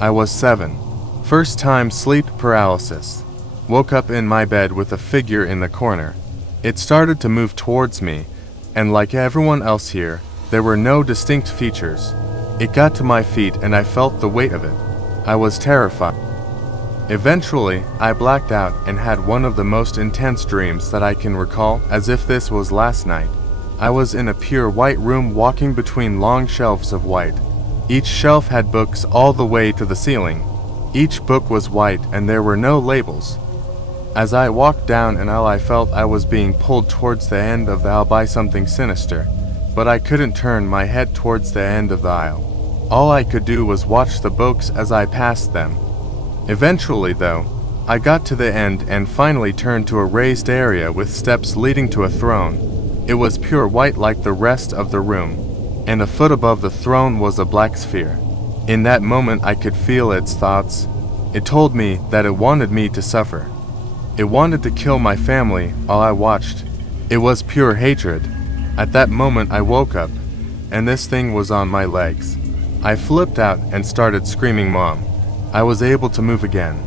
I was 7. First time sleep paralysis. Woke up in my bed with a figure in the corner. It started to move towards me, and like everyone else here, there were no distinct features. It got to my feet and I felt the weight of it. I was terrified. Eventually, I blacked out and had one of the most intense dreams that I can recall, as if this was last night. I was in a pure white room walking between long shelves of white. Each shelf had books all the way to the ceiling. Each book was white and there were no labels. As I walked down an aisle, I felt I was being pulled towards the end of the aisle by something sinister, but I couldn't turn my head towards the end of the aisle. All I could do was watch the books as I passed them. Eventually, though, I got to the end and finally turned to a raised area with steps leading to a throne. It was pure white like the rest of the room, and a foot above the throne was a black sphere. In that moment I could feel its thoughts. It told me that it wanted me to suffer. It wanted to kill my family while I watched. It was pure hatred. At that moment I woke up, and this thing was on my legs. I flipped out and started screaming, "Mom!" I was able to move again.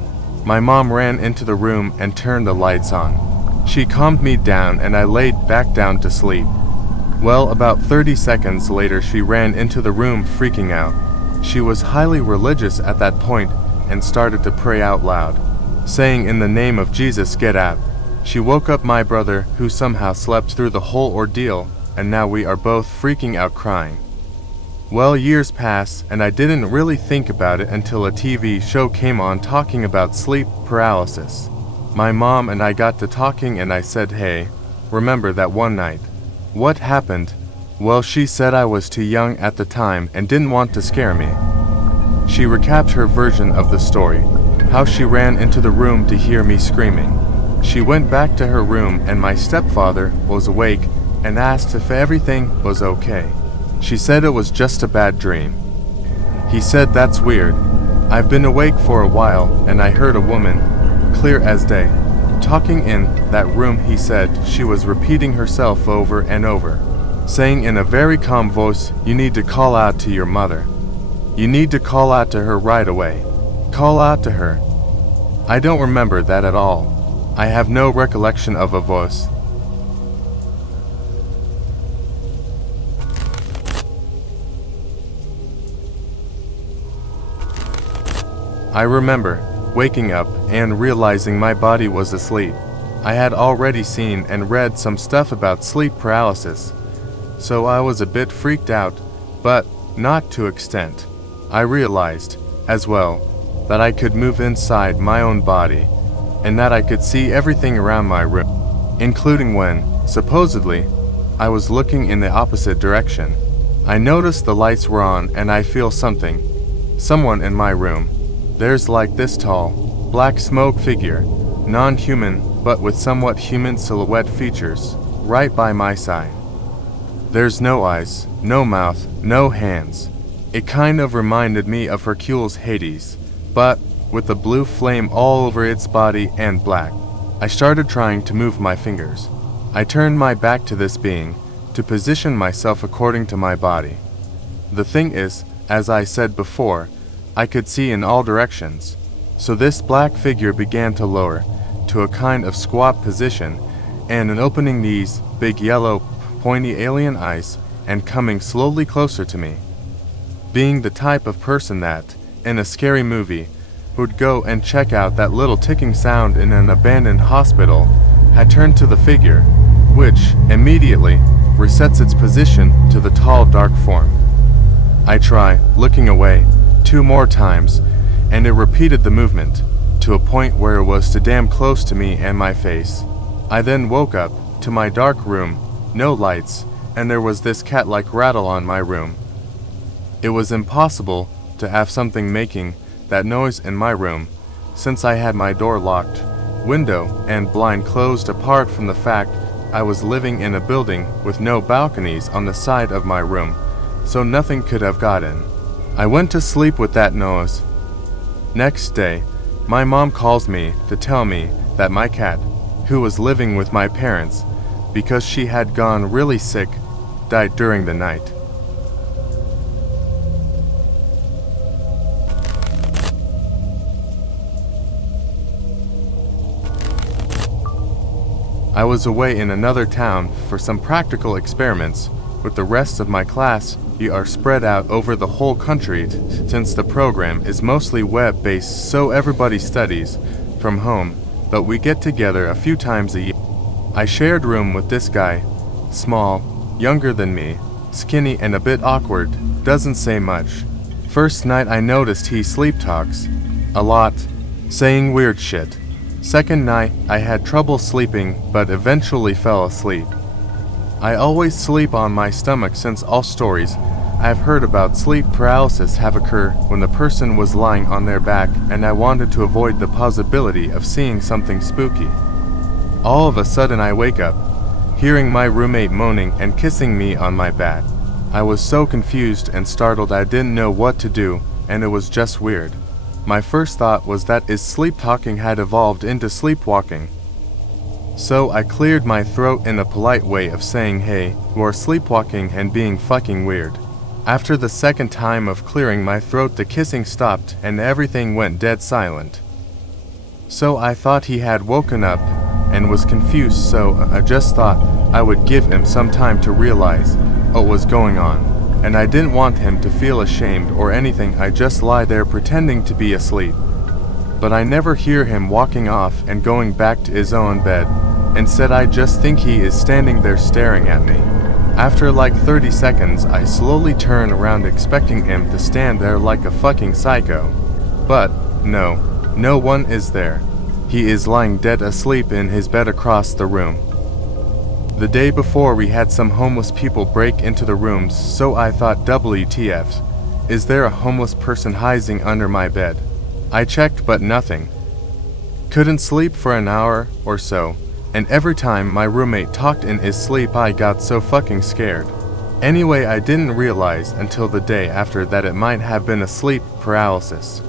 My mom ran into the room and turned the lights on. She calmed me down and I laid back down to sleep. Well, about 30 seconds later she ran into the room freaking out. She was highly religious at that point and started to pray out loud, saying, "In the name of Jesus, get out." She woke up my brother, who somehow slept through the whole ordeal, and now we are both freaking out crying. Well, years pass, and I didn't really think about it until a TV show came on talking about sleep paralysis. My mom and I got to talking and I said, "Hey, remember that one night?" "What happened?" Well, she said I was too young at the time and didn't want to scare me. She recapped her version of the story, how she ran into the room to hear me screaming. She went back to her room and my stepfather was awake and asked if everything was okay. She said it was just a bad dream. He said, "That's weird. I've been awake for a while and I heard a woman, clear as day, talking in that room." He said she was repeating herself over and over, saying in a very calm voice, "You need to call out to your mother. You need to call out to her right away. Call out to her." I don't remember that at all. I have no recollection of a voice. I remember waking up and realizing my body was asleep. I had already seen and read some stuff about sleep paralysis, so I was a bit freaked out, but not to extent. I realized, as well, that I could move inside my own body, and that I could see everything around my room, including when, supposedly, I was looking in the opposite direction. I noticed the lights were on and I feel someone in my room. There's like this tall, black smoke figure, non-human but with somewhat human silhouette features, right by my side. There's no eyes, no mouth, no hands. It kind of reminded me of Hercules' Hades, but with the blue flame all over its body and black. I started trying to move my fingers. I turned my back to this being, to position myself according to my body. The thing is, as I said before, I could see in all directions, so this black figure began to lower to a kind of squat position, and in opening these big yellow, pointy alien eyes and coming slowly closer to me. Being the type of person that, in a scary movie, would go and check out that little ticking sound in an abandoned hospital, I turned to the figure, which immediately resets its position to the tall dark form. I try looking away 2 more times, and it repeated the movement, to a point where it was too damn close to me and my face. I then woke up to my dark room, no lights, and there was this cat-like rattle on my room. It was impossible to have something making that noise in my room, since I had my door locked, window and blind closed, apart from the fact I was living in a building with no balconies on the side of my room, so nothing could have got in. I went to sleep with that noise. Next day, my mom calls me to tell me that my cat, who was living with my parents because she had gone really sick, died during the night. I was away in another town for some practical experiments. With the rest of my class, we are spread out over the whole country since the program is mostly web-based, so everybody studies from home, but we get together a few times a year. I shared room with this guy, small, younger than me, skinny and a bit awkward, doesn't say much. First night I noticed he sleep talks a lot, saying weird shit. Second night I had trouble sleeping but eventually fell asleep. I always sleep on my stomach since all stories I have heard about sleep paralysis have occurred when the person was lying on their back, and I wanted to avoid the possibility of seeing something spooky. All of a sudden I wake up, hearing my roommate moaning and kissing me on my back. I was so confused and startled I didn't know what to do, and it was just weird. My first thought was that sleep talking had evolved into sleepwalking. So I cleared my throat in a polite way of saying, "Hey, you are sleepwalking and being fucking weird." After the second time of clearing my throat, the kissing stopped and everything went dead silent. So I thought he had woken up and was confused, so I just thought I would give him some time to realize what was going on. And I didn't want him to feel ashamed or anything. I just lie there pretending to be asleep. But I never hear him walking off and going back to his own bed. Instead, I just think he is standing there staring at me. After like 30 seconds, I slowly turn around expecting him to stand there like a fucking psycho. But no one is there. He is lying dead asleep in his bed across the room. The day before, we had some homeless people break into the rooms, so I thought, WTF, is there a homeless person hiding under my bed? I checked but nothing. Couldn't sleep for an hour or so, and every time my roommate talked in his sleep I got so fucking scared. Anyway, I didn't realize until the day after that it might have been a sleep paralysis.